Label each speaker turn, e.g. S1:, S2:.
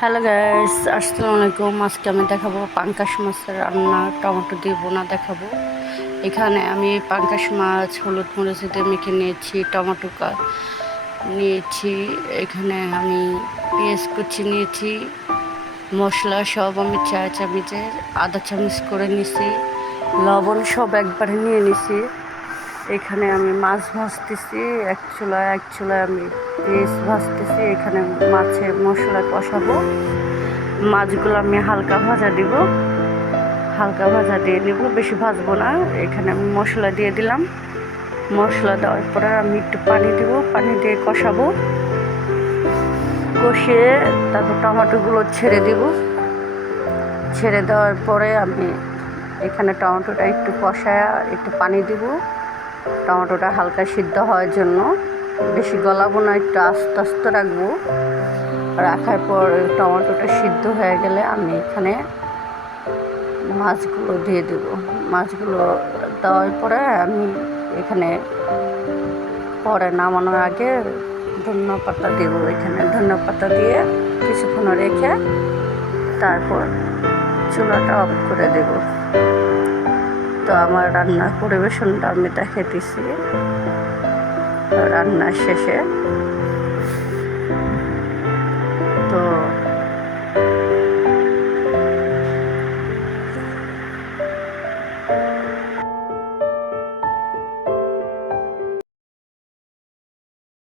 S1: Hello guys আসসালামু আলাইকুম। আজকে আমি দেখাবো পাঙ্কাশ মাছের রান্না। টমেটো দিয়ে বোনা দেখাবো। এখানে আমি পাঙ্কাশ মাছ, হলুদ মরিচ দিয়ে মেখে নিয়েছি, টমেটো নিয়েছি। এখানে আমি পেঁয়াজ কুচি নিয়েছি, মশলা সব আমি চা চামচের আদা চামচ করে নিছি, লবণ সব একবারে নিয়ে নিছি। এখানে আমি মাছ ভাজতেছি, এক চুলায় এক চুলায় আমি পেঁয়াজ ভাজতেছি, এখানে মাছের মশলা কষাবো। মাছগুলো আমি হালকা ভাজা দিব, হালকা ভাজা দিয়ে নিব, বেশি ভাজবো না, এখানে আমি মশলা দিয়ে দিলাম। মশলা দেওয়ার পরে আমি একটু পানি দিব, পানি দিয়ে কষাবো। কষিয়ে তারপর টমেটোগুলো ছেড়ে দিব। ছেড়ে দেওয়ার পরে আমি এখানে টমেটোটা একটু কষায় একটু পানি দিব। টমেটোটা হালকা সিদ্ধ হওয়ার জন্য বেশি গলাবো না, একটু আস্তে আস্তে রাখব। রাখার পর টমেটোটা সিদ্ধ হয়ে গেলে আমি এখানে মাছগুলো দিয়ে দেব। মাছগুলো দেওয়ার পরে আমি এখানে পরে নামানোর আগে ধনিয়া পাতা দেব এখানে। ধনিয়া পাতা দিয়ে কিছুক্ষণ রেখে তারপর চুলাটা অফ করে দেব। তো আমার রান্নার পরিবেশনটা আমি দেখে দিছি। রান্নার শেষে।